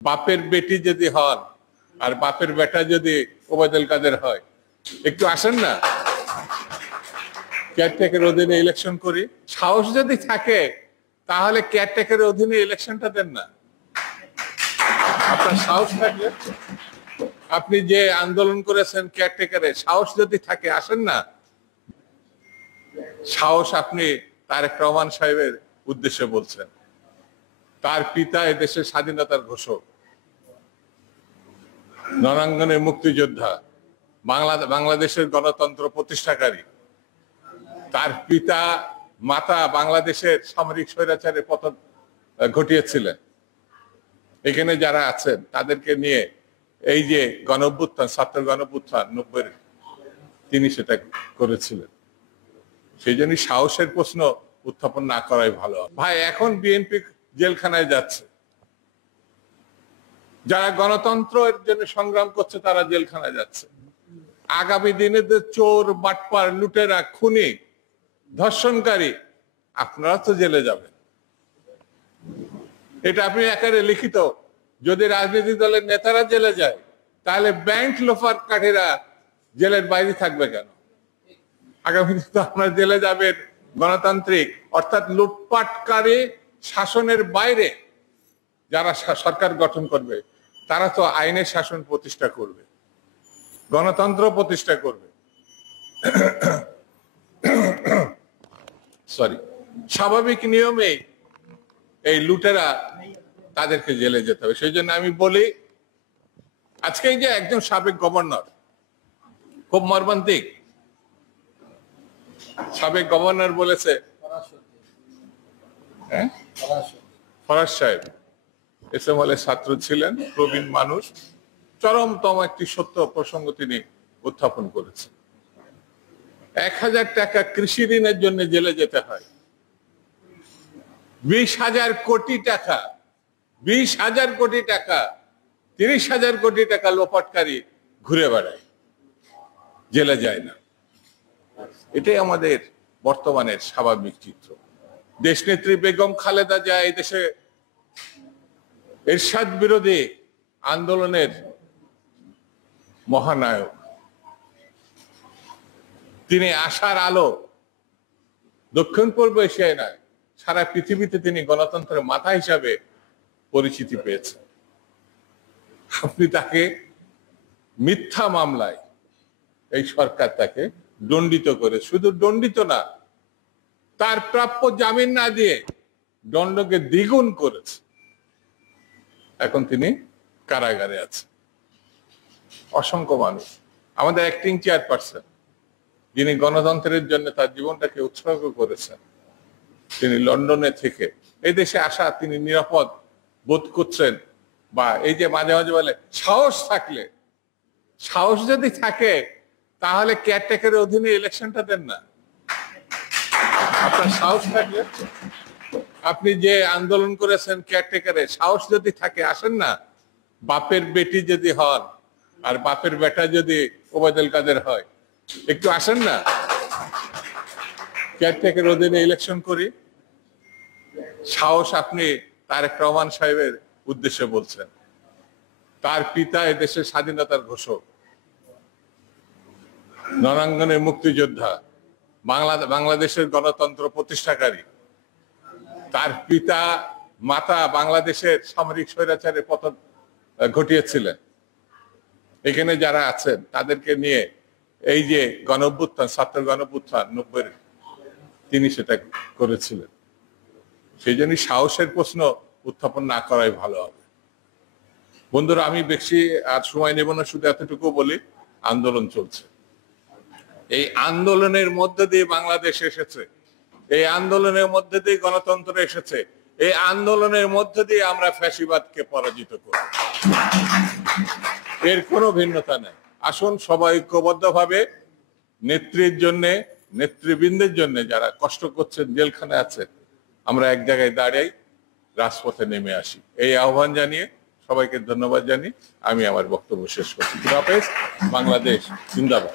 বাপের বেটি যদি হন আর বাপের বেটা যদি ওবায়দুল কাদের হয়, একটু আসেন না, কেয়ারটেকের অধীনে ইলেকশন করি। সাহস যদি থাকে তাহলে কেয়ারটেকের অধীনে ইলেকশনটা দেন না। আপনার সাহস থাকলে, আপনি যে আন্দোলন করেছেন কেয়ারটেকারে, সাহস যদি থাকে আসেন না। সাহস আপনি তারেক রহমান সাহেবের উদ্দেশ্যে বলছেন। তার পিতা এদেশের স্বাধীনতার ঘোষক, রণাঙ্গনের মুক্তিযোদ্ধা, বাংলাদেশের গণতন্ত্র প্রতিষ্ঠাকারী। তার পিতা মাতা বাংলাদেশের সামরিক স্বৈরাচারের পতন ঘটিয়েছিলেন। এখানে যারা আছেন তাদেরকে নিয়ে এই যে গণঅভ্যুত্থান, ছাত্র গণঅভ্যুত্থান 90-এর, তিনি সেটা করেছিলেন। সেই জন্য সাহসের প্রশ্ন উত্থাপন না করাই ভালো। ভাই, এখন বিএনপি জেলখানায় যাচ্ছে, যারা গণতন্ত্রের জন্য সংগ্রাম করছে তারা জেলখানায় যাচ্ছে। আগামী দিনে চোর, বাটপার, লুটেরা, খুনি, ধর্ষণকারী, আপনারা তো জেলে যাবেন। এটা আপনি একারে লিখিত। যদি রাজনৈতিক দলের নেতারা জেলে যায়, তাহলে ব্যাংক লোফার কাঠেরা জেলের বাইরে থাকবে কেন? আগামী দিনে তো আপনারা জেলে যাবেন গণতান্ত্রিক, অর্থাৎ লুটপাটকারী শাসনের বাইরে যারা সরকার গঠন করবে, তারা তো আইনের শাসন প্রতিষ্ঠা করবে, গণতন্ত্র প্রতিষ্ঠা করবে। সরি, স্বাভাবিক নিয়মে এই লুটেরা তাদেরকে জেলে যেতে হবে। সেই জন্য আমি বলি, আজকে যে একজন সাবেক গভর্নর, খুব মর্মান্তিক, সাবেক গভর্নর বলেছে, ফরাজ সাহেব এসএমএল ছাত্র ছিলেন, প্রবীণ মানুষ, চরমতম একটি সত্য প্রসঙ্গ তিনি উত্থাপন করেছেন। 1000 টাকা কৃষি ঋণের জন্য জেলে যেতে হয়। 20,000 কোটি টাকা, 20,000 কোটি টাকা, 30,000 কোটি টাকা লোপাটকারী ঘুরে বেড়ায়, জেলে যায় না। এটাই আমাদের বর্তমানের স্বাভাবিক চিত্র। দেশনেত্রী বেগম খালেদা জিয়া এই দেশে এরশাদ বিরোধী আন্দোলনের মহানায়ক। তিনি আশার আলো, দক্ষিণ পূর্ব এশিয়ায় নয়, সারা পৃথিবীতে তিনি গণতন্ত্রের মাথা হিসাবে পরিচিতি পেয়েছেন। আপনি তাকে মিথ্যা মামলায়, এই সরকার তাকে দণ্ডিত করে, শুধু দণ্ডিত না, তার প্রাপ্য জামিন না দিয়ে দণ্ডকে দ্বিগুণ করেছে। এখন তিনি কারাগারে আছেন। অসংখ্য মানুষ, আমাদের অ্যাক্টিং চেয়ারপারসন, যিনি গণতন্ত্রের জন্য তার জীবনটাকে উৎসর্গ করেছেন, তিনি লন্ডনে থেকে এই দেশে আসা, তিনি নিরাপদ বোধ করছেন। বা এই যে মাঝে মাঝে বলে সাহস থাকলে, সাহস যদি থাকে তাহলে কেয়ারটেকের অধীনে ইলেকশনটা দেন না। আপনার সাহস থাকলে, আপনি যে আন্দোলন করেছেন কেয়ারটেকারে, সাহস যদি থাকে আসেন না। বাপের বেটি যদি হন আর বাপের বেটা যদি ওবায়দুল কাদের হয়, একটু আসেন না, কেয়ারটেকের অধীনে ইলেকশন করি। সাহস আপনি তারেক রহমান সাহেবের উদ্দেশ্যে বলছেন। তার পিতা এদেশের স্বাধীনতার ঘোষক, রণাঙ্গনের মুক্তিযোদ্ধা, বাংলাদেশের গণতন্ত্র প্রতিষ্ঠাকারী। তার পিতা মাতা বাংলাদেশের সামরিক স্বৈরাচারের পতন ঘটিয়েছিলেন। এখানে যারা আছেন তাদেরকে নিয়ে এই যে গণঅভ্যুত্থান, ছাত্র গণঅভ্যুত্থান 90-এর, তিনি সেটা করেছিলেন। সেই জন্য সাহসের প্রশ্ন উত্থাপন না করাই ভালো হবে। বন্ধুরা, আমি বেশি আর সময় নেব না, শুধু এতটুকু বলি, আন্দোলন চলছে। এই আন্দোলনের মধ্যে দিয়ে বাংলাদেশ এসেছে, এই আন্দোলনের মধ্যে দিয়ে গণতন্ত্র এসেছে, এই আন্দোলনের মধ্যে দিয়ে আমরা ফ্যাসিবাদকে পরাজিত করব। এর কোনো ভিন্নতা নেই। আসুন সবাই ঐক্যবদ্ধভাবে নেত্রীর জন্য, নেতৃবৃন্দের জন্য, যারা কষ্ট করছেন, জেলখানায় আছে, আমরা এক জায়গায় দাঁড়াই, রাজপথে নেমে আসি। এই আহ্বান জানিয়ে সবাইকে ধন্যবাদ জানিয়ে আমি আমার বক্তব্য শেষ করছি। খুদা হাফেজ। বাংলাদেশ জিন্দাবাদ।